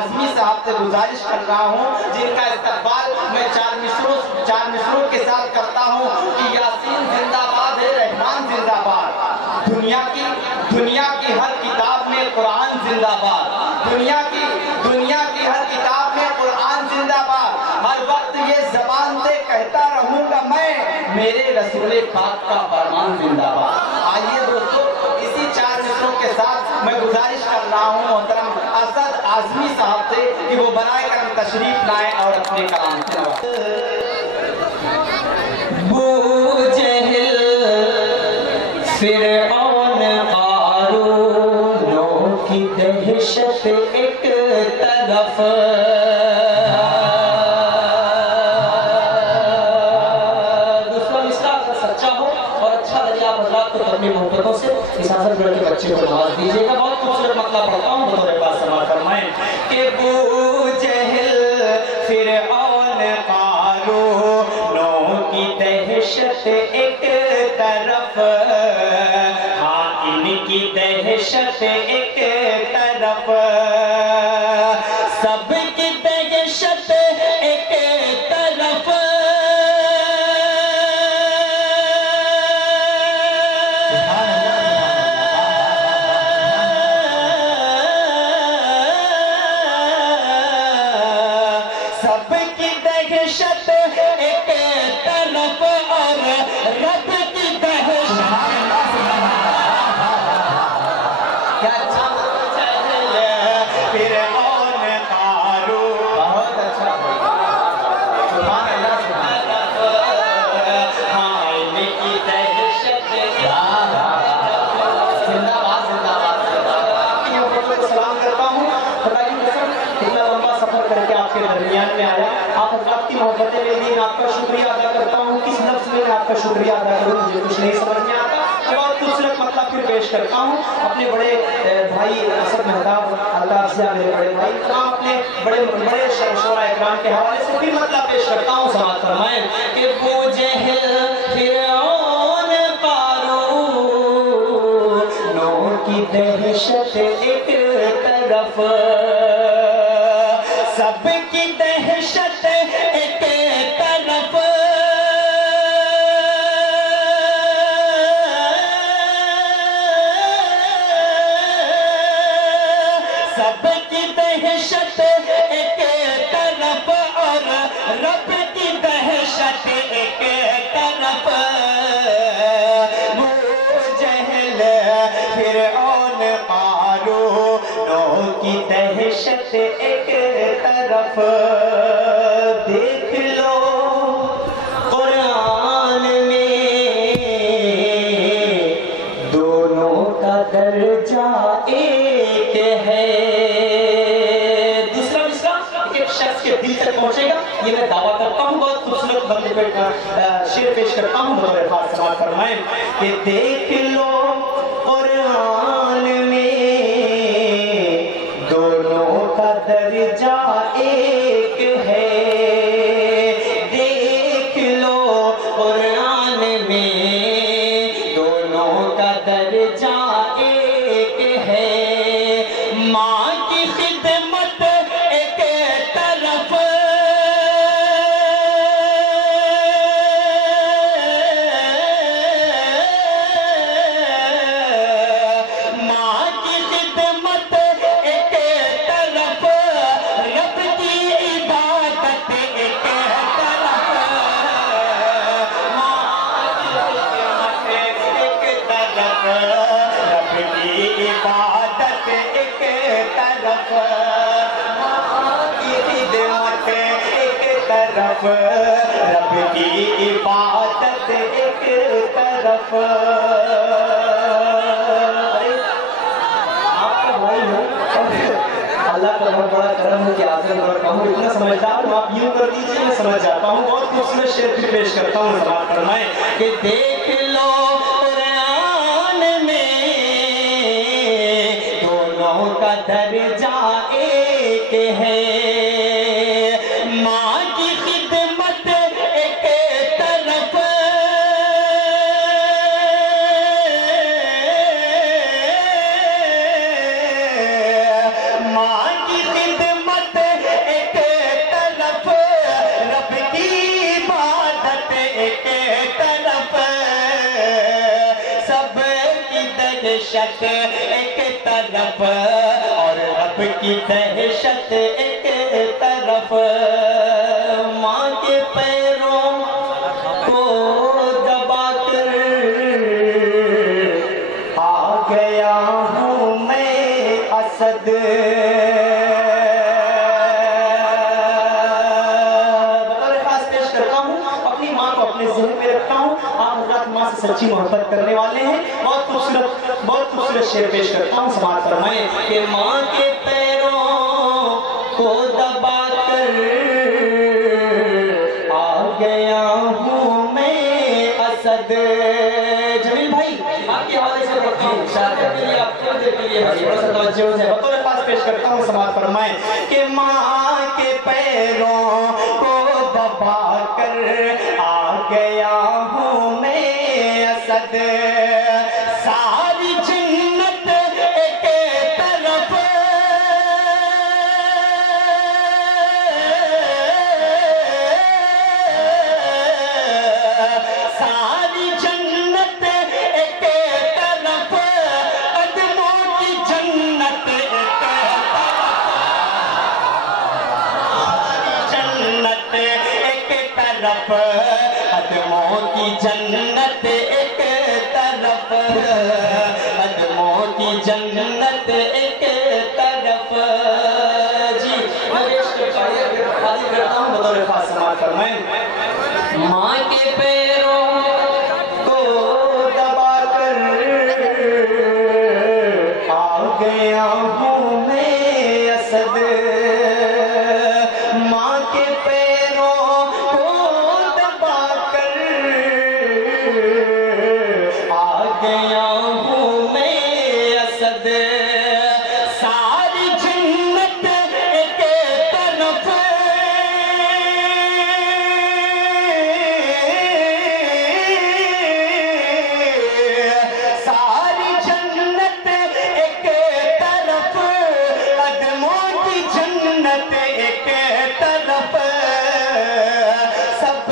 आज़मी साहब से गुजारिश कर रहा हूँ, जिनका इस्तकबाल मैं चार मिसरों के साथ करता हूँ कि यासीन जिंदाबाद है, रहमान जिंदाबाद। दुनिया की हर किताब में कुरान जिंदाबाद। दुनिया की हर किताब में कुरान जिंदाबाद। हर वक्त ये ज़बान से कहता रहूँगा मैं, मेरे रसूल पाक का फरमान जिंदाबाद। आइए दोस्तों, इसी चार मिसरों के साथ मैं गुजारिश कर रहा हूँ मोहतरम असद आज़मी साहब से कि वो बनाए करम तशरीफ लाएं और अपने कलाम से बू जहल फिरऔन क़ारूनों की दहशत एक तरफ, दूसरा मिसरा अगर सच्चा हो और अच्छा लगे आप हज़रात को अपनी मोहब्बतों से इस हासिल के बच्चे को नवाज दीजिएगा। बहुत खूबसूरत मतलब पढ़ता हूँ, बतौर पास समाअत फरमाएं कि बू जहल फिरऔन क़ारूनों की दहशत एक तरफ, हाँ इनकी दहशत एक तरफ, सबकी दहशत एक तरफ, सबकी दहशत एक तरफ और रब की दहशत क्या फिरऔन क़ारून, बहुत अच्छा सुभान अल्लाह सुभान हाँ इनकी दहशत जिंदाबाद जिंदाबाद की मोहब्बत को सलाम करता हूँ। खुदाई कसम इतना लंबा सफर करके आपके दरमियान में आया, आप हज़रात की मोहब्बतें ले ली, मैं आपका शुक्रिया अदा करता हूँ। किस लफ्ज़ में मैं आपका शुक्रिया अदा करूँ मुझे कुछ नहीं समझ में आता। बहुत खूबसूरत मतलब फिर पेश करता हूँ अपने बड़े भाई असद मेहताब अल्लाह से मेरे बड़े भाई तमाम अपने बड़े शोरा इकराम के हवाले से फिर मतलब पेश करता हूँ। समाअत फरमाएं कि बू जहल फिरऔन क़ारूनों की दहशत एक तरफ, सबकी दहशत एक तरफ, सबकी दहशत एक तरफ और रब की दहशत एक तरफ, बू जहल फिरऔन क़ारूनों की दहशत एक तरफ, देख लो कुरान में दोनों का दर्जा एक है। दूसरा मिसरा एक शख्स के दिल तक पहुंचेगा, ये मैं दावा करता हूँ। बहुत खूबसूरत बंदे पे शेर पेश करता हूँ, बतौर खास समाअत फरमाएं कि देख लो कुरान में दोनों का दर्जा एक है, देख लो कुरान में दोनों का दर्जा एक है, माँ की खिदमत एक तरफ, माँ की खिदमत एक तरफ, रब की इबादत एक तरफ, माँ की खिदमत एक तरफ, रब की इबादत एक तरफ, माँ की खिदमत एक तरफ, रब की इबादत एक तरफ। आपका भाई हो अल्लाह का बहुत बड़ा करम है कि हाजिर करता हूँ, इतना समझदार हूँ, आप यूं कर दीजिए मैं समझ जाता हूँ। बहुत खूबसूरत शेर फिर पेश करता हूँ, समाअत फरमाएं कि देख लो कुरान में दोनों का दर्जा एक है, माँ की खिदमत एक तरफ, माँ की खिदमत دہشت ایک طرف اور رب کی دہشت ایک طرف ماں کے پیروں کو دبا کر آ گیا ہوں میں اسد سچی محبت کرنے والے ہیں بہت خوبصورت شعر پیش کرتا ہوں سماعت فرمائیں کہ ماں کے پیروں کو دبا کر آ گیا ہوں میں اسد جمیل بھائی آپ کے حوالے سے بڑھتا ہوں شاعر کے لیے آپ کو دے کے لیے بڑا سا توجہ ہے بطور خاص پیش کرتا ہوں سماعت فرمائیں کہ ماں کے پیروں کو دبا کر آ گیا ہوں میں اسد ساری جنت ایک طرف ساری جنت ایک طرف قدموں کی جنت ایک طرف جنت ایک طرف قدموں کی جنت ایک طرف قدموں کی جنت ایک طرف جی میں عشق شاعر حاضر کرتا ہوں بطور خاص سماعت فرمائیں ماں کے پیروں کو دبا کر آ گیا ہوں میں اسد ماں کے پیروں کو دبا کر آ گیا ہوں میں اسد ساری جنت ایک طرف ساری جنت ایک طرف قدموں کی جنت ایک طرف سب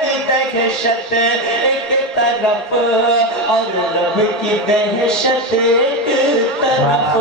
کی دہشت ایک طرف اور رب کی دہشت ایک طرف